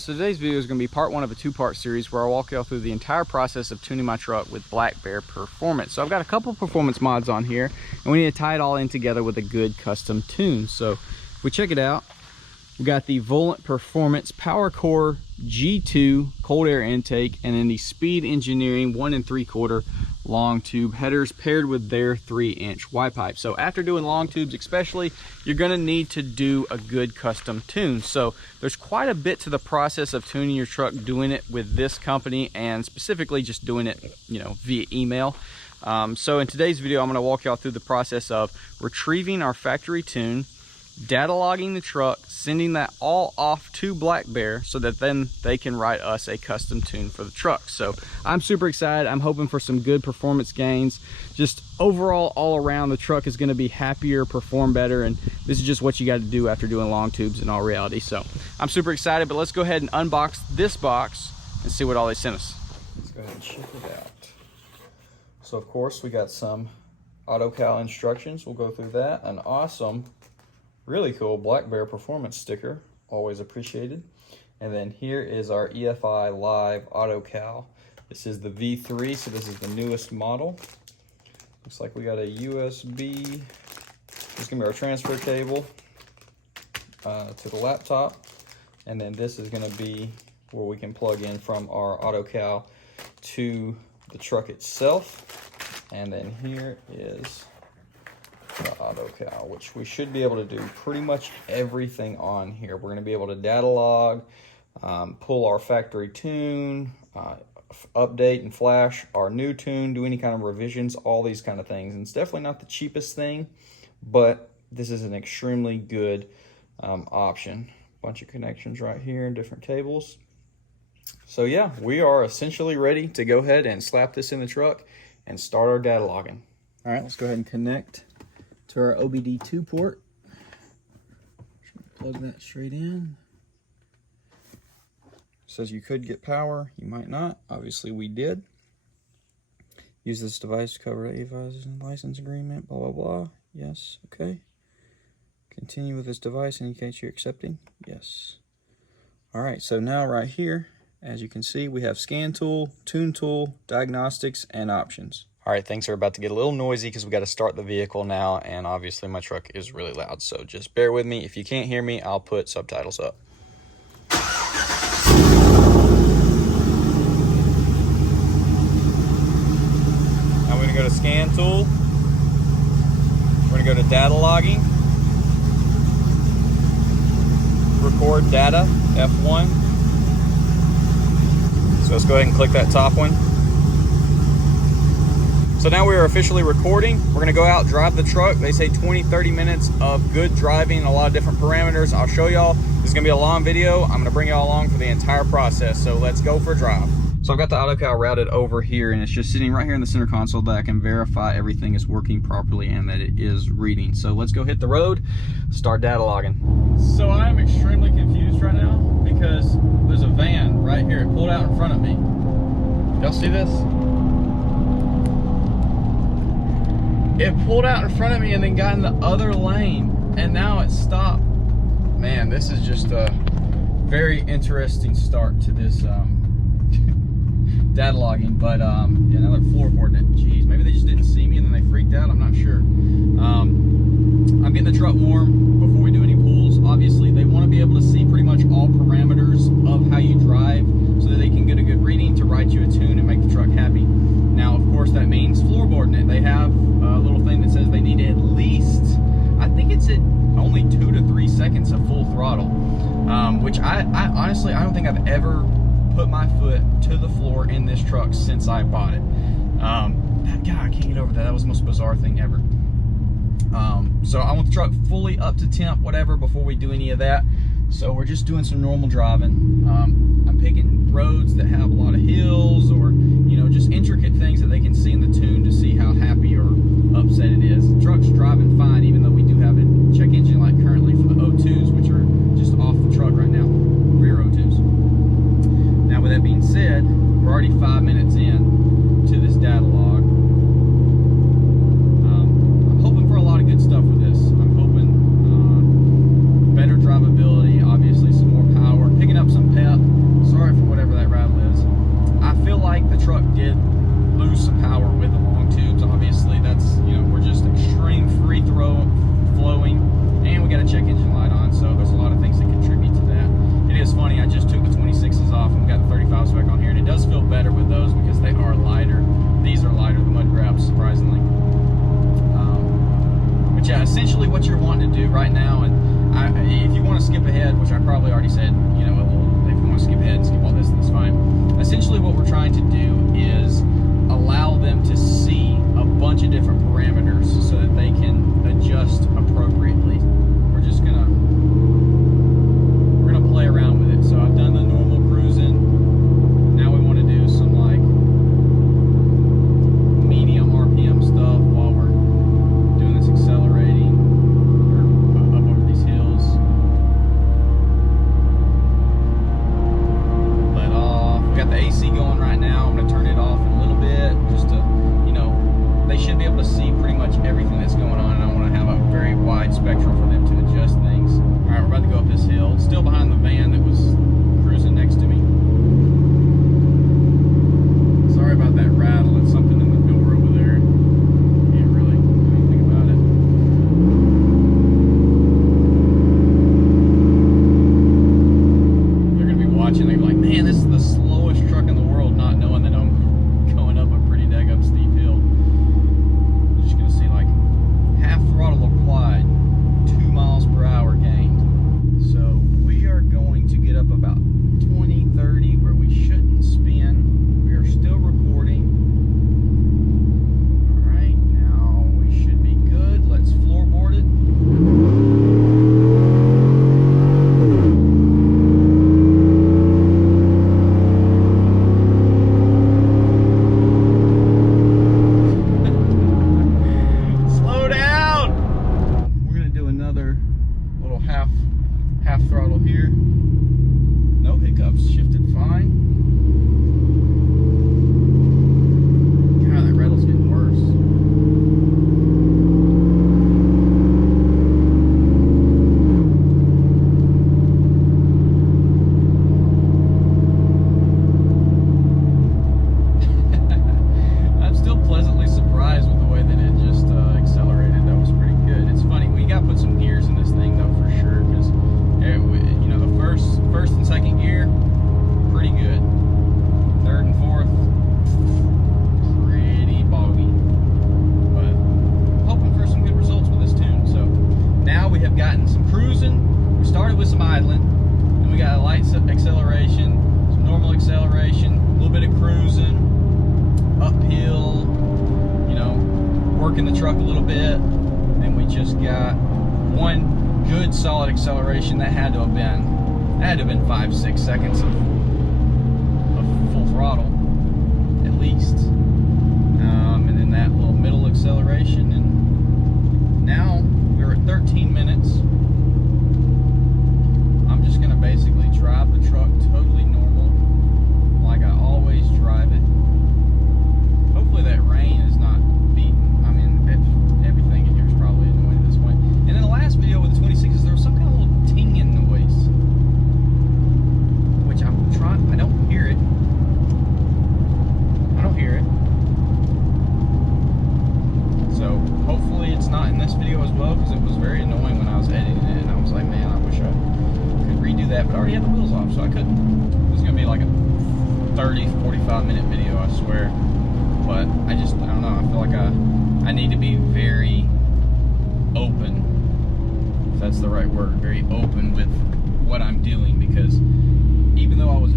guys, so today's video is going to be part one of a two-part series where I'll walk y'all through the entire process of tuning my truck with BlackBear Performance. So I've got a couple performance mods on here, and we need to tie it all in together with a good custom tune. So if we check it out, we got the Volant Performance Power Core G2 cold air intake, and then the Speed Engineering 1 3/4 long tube headers paired with their 3-inch Y pipe. So after doing long tubes especially, you're going to need to do a good custom tune. So there's quite a bit to the process of tuning your truck, doing it with this company, and specifically just doing it, via email. So in today's video, I'm going to walk y'all through the process of retrieving our factory tune, data logging the truck, sending that all off to BlackBear so that then they can write us a custom tune for the truck. So I'm super excited. I'm hoping for some good performance gains. Just overall, all around, the truck is going to be happier, perform better, and this is just what you got to do after doing long tubes in all reality. So I'm super excited, but let's go ahead and unbox this box and see what all they sent us. Let's go ahead and check it out. So of course, we got some AutoCal instructions. We'll go through that. An awesome, really cool BlackBear Performance sticker, always appreciated. And then here is our EFI Live AutoCal. This is the V3, so this is the newest model. Looks like we got a USB. This is gonna be our transfer cable to the laptop. And then this is gonna be where we can plug in from our AutoCal to the truck itself. And then here is the AutoCal, which we should be able to do pretty much everything on here. We're going to be able to data log, pull our factory tune, update and flash our new tune, do any kind of revisions, all these kind of things. And it's definitely not the cheapest thing, but this is an extremely good option. Bunch of connections right here in different cables. So yeah, we are essentially ready to go ahead and slap this in the truck and start our data logging. All right, let's go ahead and connect to our OBD2 port. Plug that straight in. Says you could get power, you might not. Obviously we did. Use this device to cover AVI's license agreement, blah, blah, blah. Yes, okay. Continue with this device in case you're accepting. Yes. All right, so now right here, as you can see, we have scan tool, tune tool, diagnostics, and options. All right, things are about to get a little noisy because we got to start the vehicle now, and obviously my truck is really loud, so just bear with me. If you can't hear me, I'll put subtitles up. Now we're going to go to scan tool. We're going to go to data logging. Record data, F1. So let's go ahead and click that top one. So now we are officially recording. We're gonna go out, drive the truck. They say 20-30 minutes of good driving, a lot of different parameters. I'll show y'all. This is gonna be a long video. I'm gonna bring y'all along for the entire process. So let's go for a drive. So I've got the AutoCal routed over here, and it's just sitting right here in the center console that I can verify everything is working properly and that it is reading. So let's go hit the road, start data logging. So I'm extremely confused right now because there's a van right here. It pulled out in front of me. Y'all see this? It pulled out in front of me and then got in the other lane, and now it stopped. Man, this is just a very interesting start to this data logging. But yeah, now they're floorboarding it. Jeez, maybe they just didn't see me and then they freaked out. I'm not sure. I'm getting the truck warm before we do any pulls. Obviously, they want to be able to see pretty much all parameters of how you drive so that they can get a good reading to write you a tune and make the truck happy. Now, of course, that means floorboarding it. They have a little thing that says they need at least, I think it's at only 2 to 3 seconds of full throttle, which I honestly, I don't think I've ever put my foot to the floor in this truck since I bought it. God, I can't get over that. That was the most bizarre thing ever. So I want the truck fully up to temp, whatever, before we do any of that. So we're just doing some normal driving. I'm picking roads that have a lot of hills, or just intricate things that they can see in the tune to see how happy or upset it is. The truck's driving fine, even though we do have a check engine light currently for the O2s, which are just off the truck right now, rear O2s. Now with that being said, we're already 5 minutes in to this data log. I'm hoping for a lot of good stuff with this. I'm hoping better drivability, obviously some more power, picking up some pep. idling. Then we got a light acceleration, some normal acceleration, a little bit of cruising, uphill, you know, working the truck a little bit. Then we just got one good solid acceleration that had to have been 5-6 seconds of full throttle at least. And then that little middle acceleration, and now we're at 13 minutes. I'm just gonna basically drive the truck totally normal, like I always drive it. Hopefully that rain is not beating. I mean, everything in here is probably annoying at this point. And in the last video with the 26s, there was some kind of little tinging noise, which I'm trying. I don't hear it. I don't hear it. So hopefully it's not in this video as well, because it was very annoying when I was editing it, and I was like, man, I wish I could redo that, but I already had the wheels off, so I couldn't. It was gonna be like a 30-45 minute video, I swear. But I don't know, I feel like I need to be very open, if that's the right word, very open with what I'm doing, because even though I was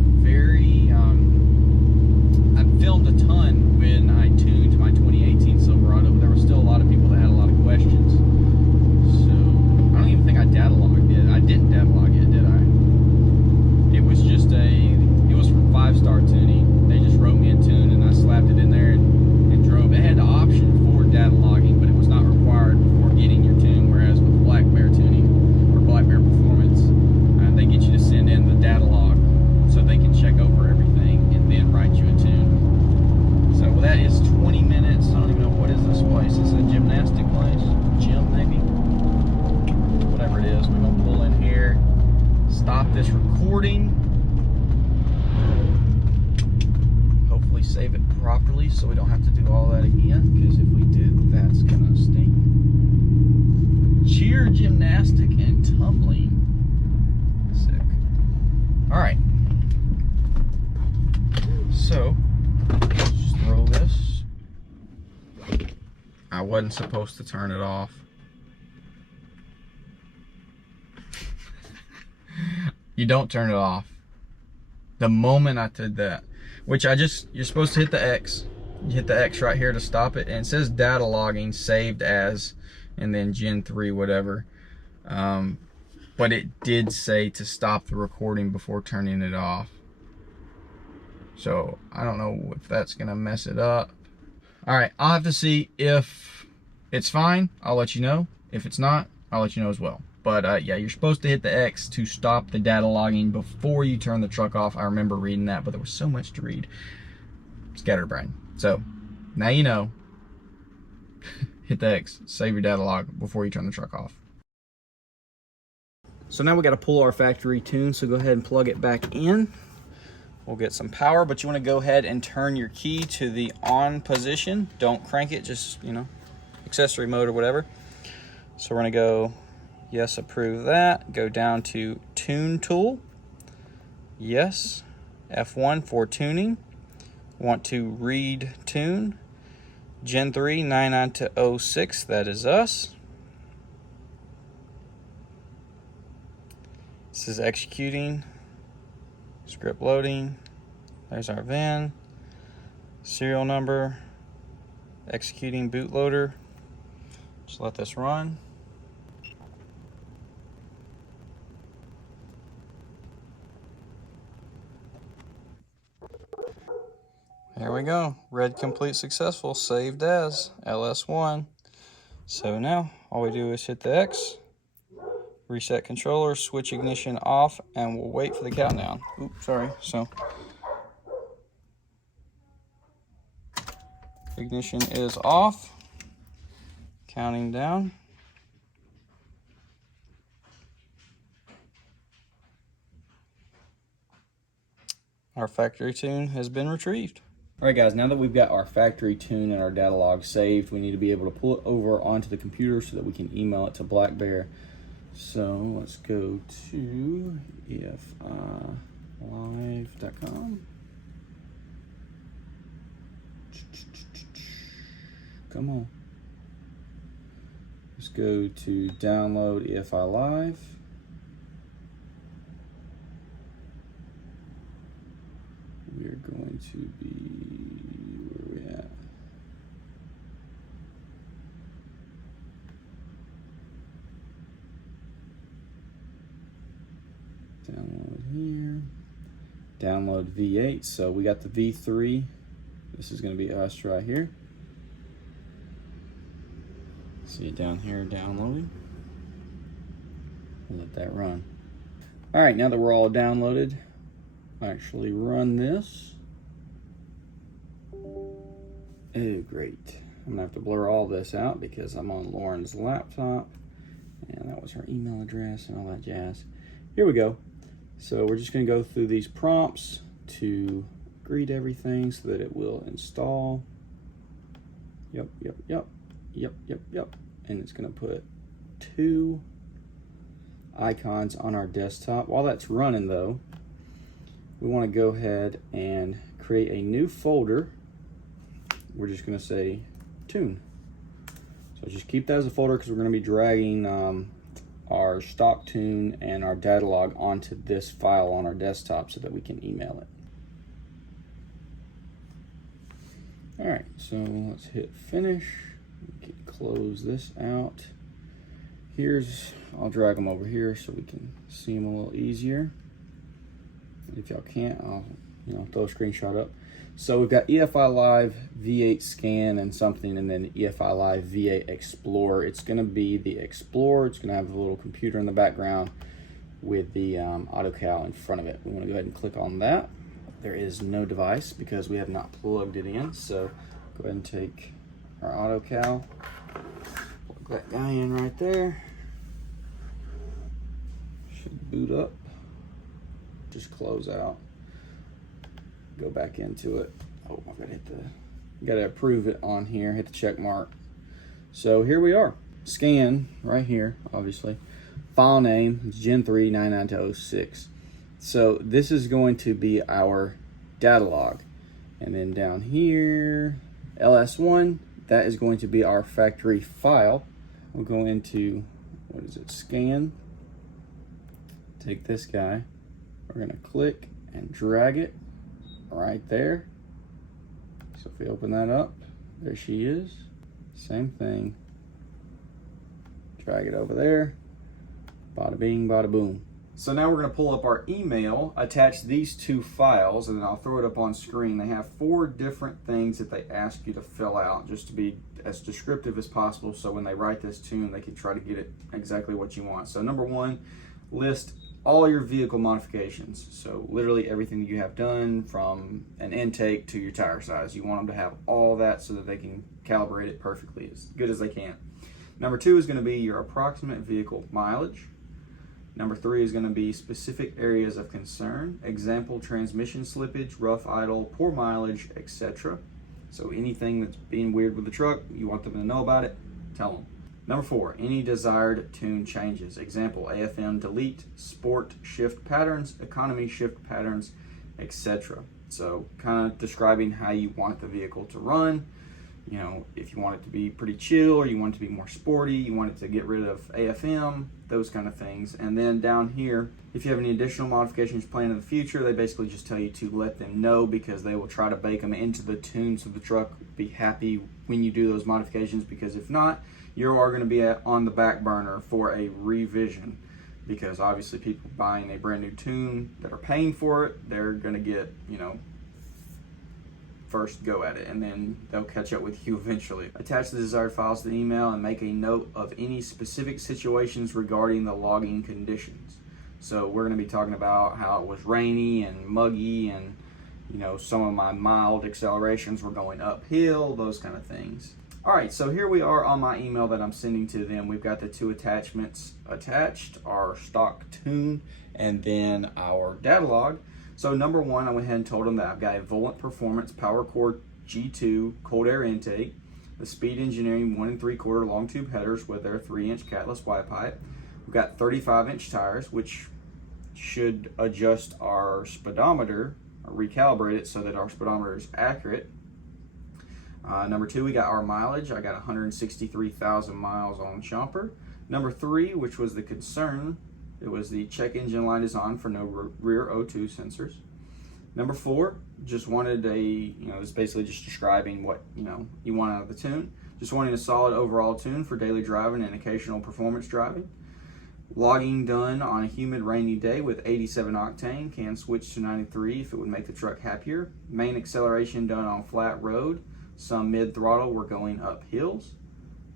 I filmed a ton when I tuned my 2018 Silverado, but there were still a lot of people that had a lot of questions. So I don't even think I data logged it. I didn't data log it, did I? It was just it was from 5-star tuning. They just wrote me a tune and I slapped it in there and drove. It had the option for data logging, but it was not required before getting your tune, whereas with BlackBear tuning or BlackBear Performance, they get you to send in the data log so they can check over everything and then write you a tune. So that is 20 minutes. I don't even know what is this place. Is it a gymnastic place? Gym maybe? Whatever it is, we're gonna pull in here, stop this recording, hopefully save it properly so we don't have to do all that again, because if we do, that's gonna stink. Cheer, gymnastic, and tumbling. Sick. Alright. So, just throw this. I wasn't supposed to turn it off. You don't turn it off. The moment I did that, which you're supposed to hit the X. You hit the X right here to stop it, and it says data logging saved as, and then Gen 3 whatever. But it did say to stop the recording before turning it off. So I don't know if that's gonna mess it up. All right, I'll have to see if it's fine. I'll let you know. If it's not, I'll let you know as well. But yeah, you're supposed to hit the X to stop the data logging before you turn the truck off. I remember reading that, but there was so much to read. Scatterbrain. So now you know. Hit the X, save your data log before you turn the truck off. So now we got to pull our factory tune, so go ahead and plug it back in. We'll get some power, but you want to go ahead and turn your key to the on position. Don't crank it, just, you know, accessory mode or whatever. So we're going to go, yes, approve that. Go down to tune tool. Yes. F1 for tuning. Want to read tune. Gen 3 99 to 06, that is us. This is executing. Script loading. There's our VIN. Serial number. Executing bootloader. Just let this run. There we go. Read complete successful. Saved as LS1. So now all we do is hit the X. Reset controller, switch ignition off, and we'll wait for the countdown. Oops, sorry. So ignition is off. Counting down. Our factory tune has been retrieved. All right, guys, now that we've got our factory tune and our data log saved, we need to be able to pull it over onto the computer so that we can email it to BlackBear. So let's go to efilive.com. Come on. Let's go to download EFI Live. going to be, where are we at? Download here. Download V8. So we got the V3. This is going to be us right here. See it down here downloading. We'll let that run. All right, now that we're all downloaded, I'll actually run this. Oh, great. I'm gonna have to blur all this out because I'm on Lauren's laptop, and that was her email address and all that jazz. Here we go. So we're just gonna go through these prompts to agree to everything so that it will install. Yep. And it's gonna put 2 icons on our desktop. While that's running though, we want to go ahead and create a new folder. We're just going to say tune. So just keep that as a folder because we're going to be dragging our stock tune and our data log onto this file on our desktop so that we can email it. All right, so let's hit finish. We can close this out. I'll drag them over here so we can see them a little easier. If y'all can't, I'll throw a screenshot up. So we've got EFI Live, V8 Scan, and something, and then EFI Live V8 Explorer. It's going to be the Explorer. It's going to have a little computer in the background with the AutoCal in front of it. We want to go ahead and click on that. There is no device because we have not plugged it in. So go ahead and take our AutoCal. Plug that guy in right there. Should boot up. Just close out. Go back into it. Oh, I've got to hit gotta approve it on here. Hit the check mark. So here we are. Scan right here, obviously. File name is Gen 3 99-06. So this is going to be our data log. And then down here, LS1, that is going to be our factory file. We'll go into, what is it, scan. Take this guy. We're gonna click and drag it right there. So if we open that up, there she is. Same thing. Drag it over there. Bada bing, bada boom. So now we're gonna pull up our email, attach these 2 files, and then I'll throw it up on screen. They have 4 different things that they ask you to fill out just to be as descriptive as possible so when they write this tune, they can try to get it exactly what you want. So number 1, list all your vehicle modifications. So literally everything that you have done from an intake to your tire size. You want them to have all that so that they can calibrate it perfectly, as good as they can. Number 2 is going to be your approximate vehicle mileage. Number 3 is going to be specific areas of concern. Example, transmission slippage, rough idle, poor mileage, etc. So anything that's being weird with the truck, you want them to know about it, tell them. Number 4, any desired tune changes. Example, AFM delete, sport shift patterns, economy shift patterns, etc. So kind of describing how you want the vehicle to run. You know, if you want it to be pretty chill or you want it to be more sporty, you want it to get rid of AFM, those kind of things. And then down here, if you have any additional modifications planned in the future, they basically just tell you to let them know because they will try to bake them into the tune so the truck will be happy when you do those modifications, because if not, you are going to be on the back burner for a revision, because obviously people buying a brand new tune that are paying for it, they're going to get, first go at it, and then they'll catch up with you eventually. Attach the desired files to the email and make a note of any specific situations regarding the logging conditions. So we're going to be talking about how it was rainy and muggy, and some of my mild accelerations were going uphill, those kind of things. All right, so here we are on my email that I'm sending to them. We've got the 2 attachments attached, our stock tune, and then our data log. So number 1, I went ahead and told them that I've got a Volant Performance Power Core G2 cold air intake, the Speed Engineering 1 3/4 long tube headers with their 3-inch catless Y pipe. We've got 35-inch tires, which should adjust our speedometer, or recalibrate it so that our speedometer is accurate. Number 2, we got our mileage. I got 163,000 miles on Chomper. Number 3, which was the concern, it was the check engine light is on for no rear O2 sensors. Number 4, just wanted it's basically just describing what, you want out of the tune. Just wanting a solid overall tune for daily driving and occasional performance driving. Logging done on a humid, rainy day with 87 octane. Can switch to 93 if it would make the truck happier. Main acceleration done on flat road. Some mid throttle, we're going up hills.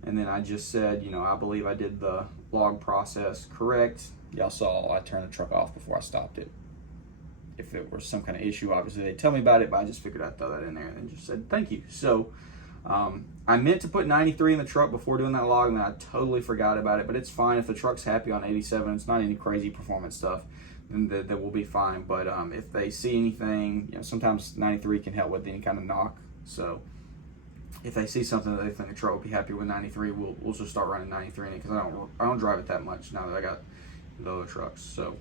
And then I just said, I believe I did the log process correct. Y'all saw I turned the truck off before I stopped it. If it was some kind of issue, obviously they'd tell me about it, but I just figured I'd throw that in there and then just said thank you. So I meant to put 93 in the truck before doing that log, and then I totally forgot about it, but it's fine. If the truck's happy on 87, it's not any crazy performance stuff, then that will be fine. But if they see anything, sometimes 93 can help with any kind of knock. So if they see something that they think the truck will be happy with 93, we'll just start running 93 in it, because I don't drive it that much now that I got the other trucks. So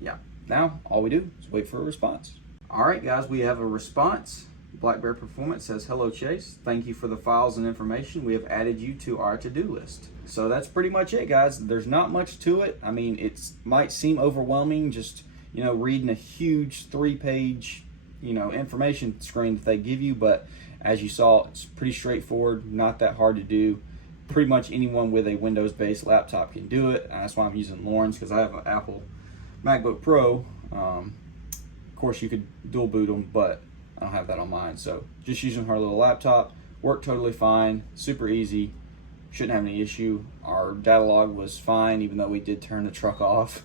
yeah, now all we do is wait for a response. All right, guys, we have a response. BlackBear Performance says, "Hello Chase, thank you for the files and information. We have added you to our to-do list." So that's pretty much it, guys. There's not much to it. I mean, it might seem overwhelming just reading a huge 3-page information screen that they give you, but as you saw, it's pretty straightforward, not that hard to do. Pretty much anyone with a Windows-based laptop can do it, and that's why I'm using Lauren's, because I have an Apple MacBook Pro. Of course, you could dual boot them, but I don't have that on mine. So just using her little laptop worked totally fine, super easy, shouldn't have any issue. Our data log was fine, even though we did turn the truck off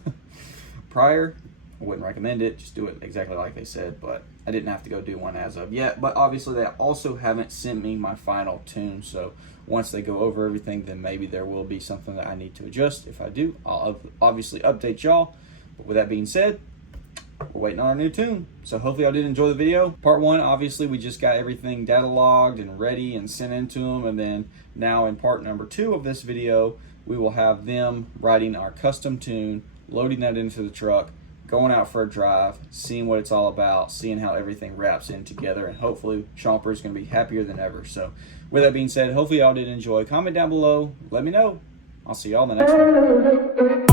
prior. I wouldn't recommend it, just do it exactly like they said, but I didn't have to go do one as of yet. But obviously they also haven't sent me my final tune, so once they go over everything, then maybe there will be something that I need to adjust. If I do, I'll obviously update y'all. But with that being said, we're waiting on our new tune. So hopefully y'all did enjoy the video. Part 1, obviously we just got everything data logged and ready and sent into them, and then now in part number 2 of this video, we will have them writing our custom tune, loading that into the truck, going out for a drive, seeing what it's all about, seeing how everything wraps in together, and hopefully Chomper is going to be happier than ever. So with that being said, hopefully y'all did enjoy. Comment down below, let me know. I'll see y'all in the next one.